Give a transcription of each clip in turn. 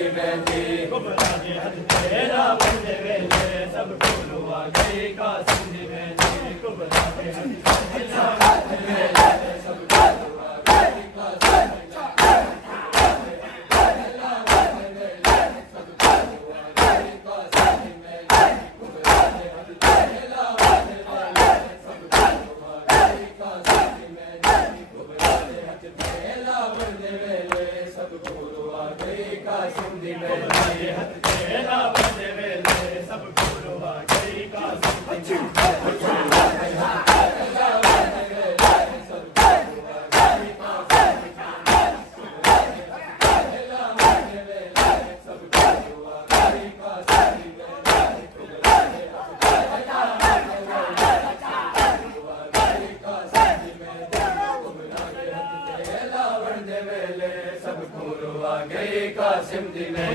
सिंधी मेहंदी कुबरा दे हथ तेरा वंदे वेले सब गुरु आ गई का सिंधी मेहंदी कुबरा दे हथ तेरा वंदे वेले सब गुरु आ गई का सिंधी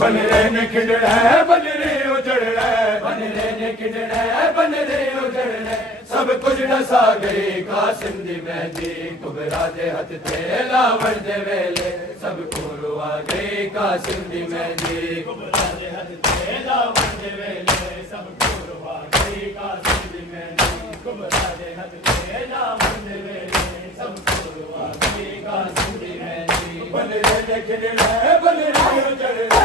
बन रहने खिंडड़ा है बन रे उजड़ है बन रहने खिंडड़ा है बन रे उजड़ है सब कुछ डसा गई का सिंधी मेहंदी कुबरा दे हथ तेला वंदे वेले सब गुरु आ गई का सिंधी मेहंदी कुबरा दे हथ तेला वंदे वेले सब गुरु आ गई का सिंधी मेहंदी कुबरा दे हथ तेला वंदे वेले सब गुरु आ गई का सिंधी मेहंदी बन रहने खिंडड़ा है बन रे उजड़ है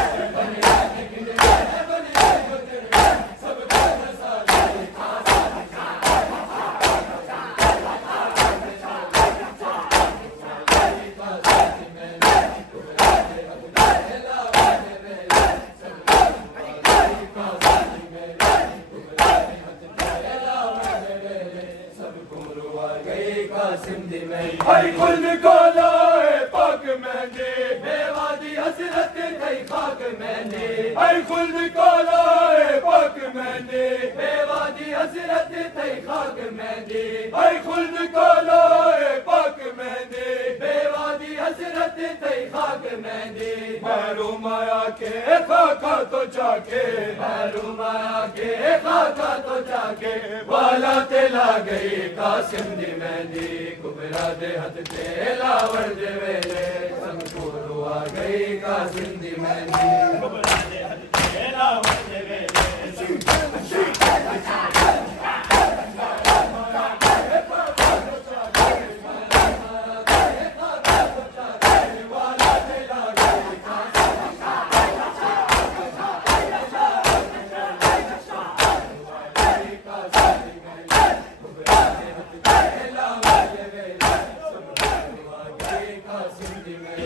हर कुल को लाए पाक मेहंदी बेवादी हसरत कई खाक मेहंदी हर कुल को लाए पाक मेहंदी बेवादी हसरत कई खाक मेहंदी हर कुल को लाए पाक मेहंदी बेवादी हसरत कई खाक मेहंदी महरूम आया के खाका तो जाके महरूम आया के खाका तो जाके वाला तेला गई कासिम दी मेहंदी कुबरा दे हथ तेला वंदे वेले सब गुरु आ गई का सिंधी मेहंदी कुबरा दे हथ तेला वंदे वेले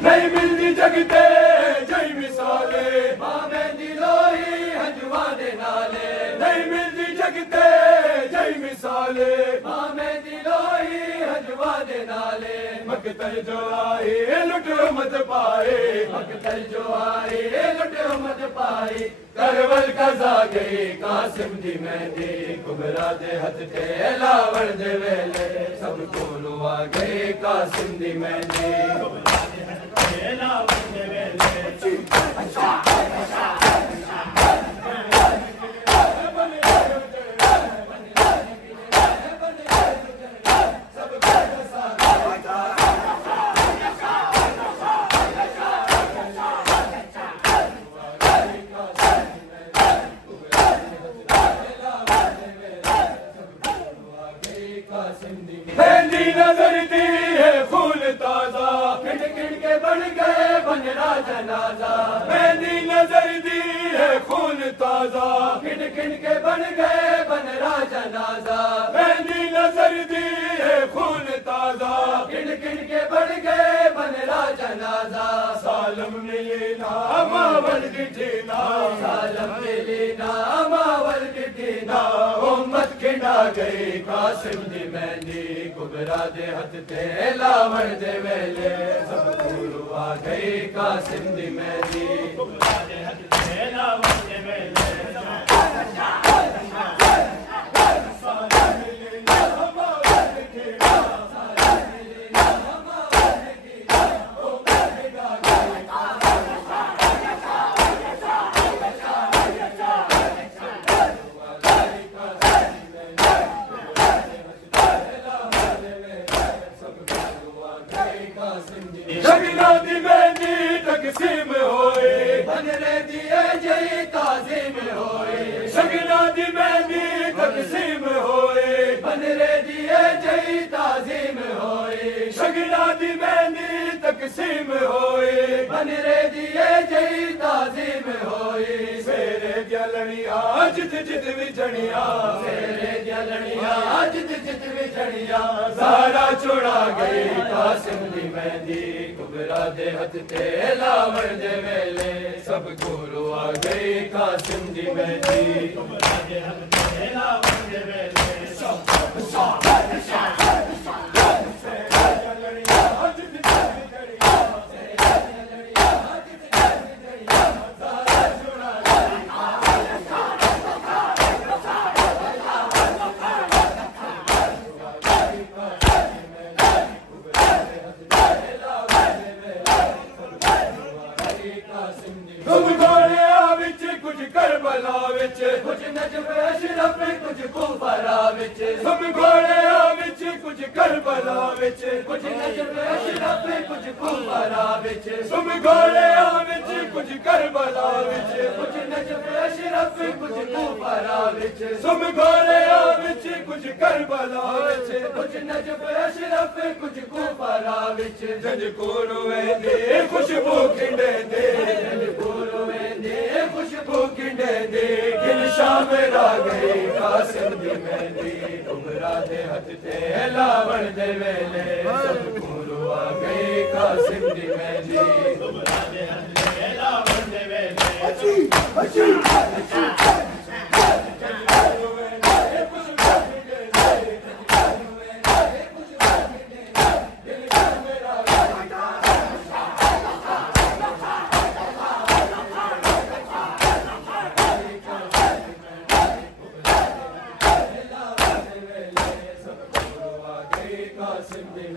नहीं मिलती जगते जय मिसाले मां मेहंदी लोही हंजुआ दे नाले नहीं मिलती जगते जय मिसाले मां मेहंदी लोही हंजुआ दे नाले मकतल जो आए लुट मत पाए मकतल जो आए लुट मत पाए करवल कजा गई कासिम दी मेहंदी कुबरा दे हथ तेला वंदे वेले सब गुरु आ गई कासिम दी मेहंदी कुबरा दे हथ तेला वंदे वेले मेहंदी नजर दी है फूल ताजा खिंड खिंड के बन गए बनरा जनाजा मेहंदी नजर दी है फूल ताजा खिंड खिंड के बन गए बनरा जनाजा मेहंदी नजर दी है फूल ताजा खिंड खिंड के बन गए बनरा जनाजा सालम मिली ना मावल गिठीना सालम मिली ना मावल गिठीना उम्मत खिंडा गई कासिम दी मेहंदी कुबरा दे हथ तेला वंदे वेले सब गुरु आ गई कासिम दी मेहंदी कुबरा दे हथ तेला वंदे वेले जगना दी मेहंदी तकसीम होए बन जई ताज़ीम होए शगना दी मेहंदी तकसीम होए बनरे दिए जई ताज़ीम होए शगना दी मेहंदी तकसीम होए बनरे दिए जई ताज़ीम होए सेरे जलनिया जित जित विछड़िया सेरे जलनिया जित जित विछड़िया सारा छोड़ा गई कासिम दी मेहंदी कुबरा दे हथ ते लावण दे वेले सब गुरु आ गई कासिम दी मेहंदी कुबरा दे हथ ते लावण दे वेले करबला विच कुछ नजब अशरफ कुछ कुफरा विच सब घोड़िया विच कुछ करबला विच कुछ नजब अशरफ कुछ कुफरा विच सब घोड़िया विच कुछ करबला विच कुछ नजब अशरफ कुछ कुफरा विच सब घोड़िया विच कुछ करबला विच कुछ नजब अशरफ कुछ कुफरा विच जंज कोरो वेंदे खुशबू खिंडे दे जंज कोरो वेंदे खुशबू खिंडे दे किन शाम रा गई कासिम दी मेहंदी कुबरा दे हथ ते लावण दे वेले सब गुरु आ गई कासिम दी मेहंदी कुबरा दे हथ ते लावण दे वेले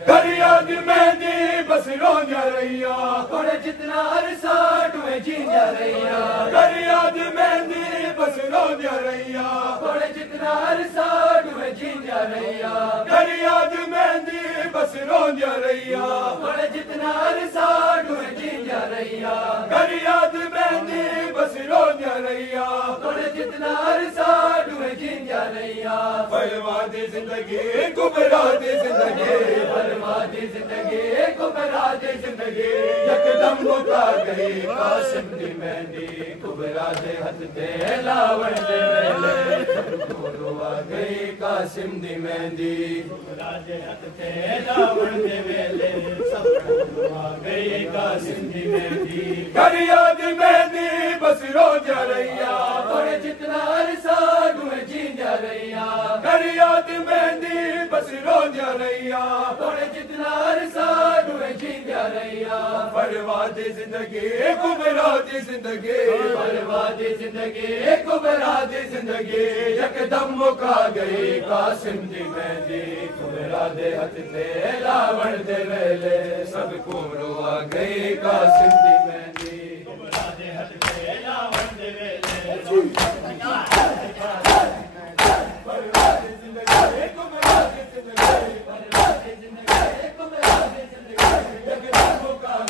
करियाद मेहंदी बस रोंदिया रहिया थोड़े जितना अरसा टुए जींदिया रहिया करियाद मेहंदी बस रोंदिया रहिया थोड़े जितना अरसा टुए जींदिया रहिया करियाद मेहंदी बस रोंदिया रहिया थोड़े जितना अरसा टुए जींदिया रहिया करियाद मेहंदी बस रोंदिया रहिया थोड़े जितना अरसा टुए जींदिया रहिया बर्बादी जिंदगी कुबरा दी जिंदगी बर्बादी जिंदगी कुबरा दी जिंदगी यकदम मुका गई कासिम दी मेहंदी कुबरा दे हथ ते लावण दे वेले सब गुरु आ गई कासिम दी मेहंदी कुबरा दे हथ ते लावण दे वेले सब गुरु आ गई कासिम दी मेहंदी करियाद मेहंदी बस रोंदिया रहिया थोड़े जितना अरसा टुए जींदिया रहिया करियाद मेहंदी बस रोंदिया रहिया थोड़े जितना अरसा टुए जींदिया रहिया बर्बादी जिंदगी कुबरा दी जिंदगी बर्बादी जिंदगी कुबरा दी जिंदगी यकदम मुका गई कासिम दी मेहंदी कुबरा दे हथ ते लावण दे वेले सब गुरु आ गई कासिम दी मेहंदी कुबरा दे हथ ते लावण दे वेले बर्बादी जिंदगी कुबरा दी जिंदगी बर्बादी जिंदगी कुबरा दी जिंदगी यकदम मुका गई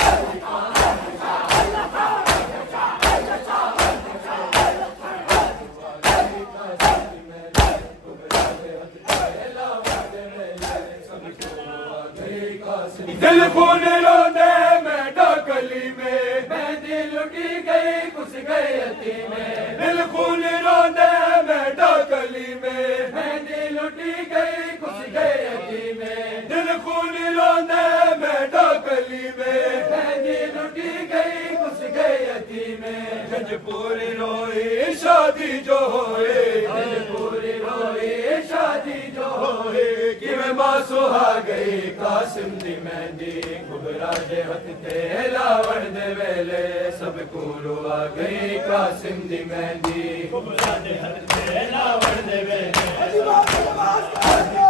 दिल खून रोंदे मैं डाकली में मेहंदी लुटी गई कुछ गए अती में दिल खून रोंदे मैं डाकली में मेहंदी लुटी गई कुछ गए अती में दिल खून रोंदे मैं डाकली में मेहंदी लुटी गई कुछ गए अती में जंजपुर रोई शादी जो होए जंजपुर रोई शादी जो होए कि मैं मां सुहा गई कासिम दी मेहंदी कुबरा दे हथ ते लावण दे वेले सब गुरु आ गई कासिम दी मेहंदी कुबरा दे हथ ते लावण दे वेले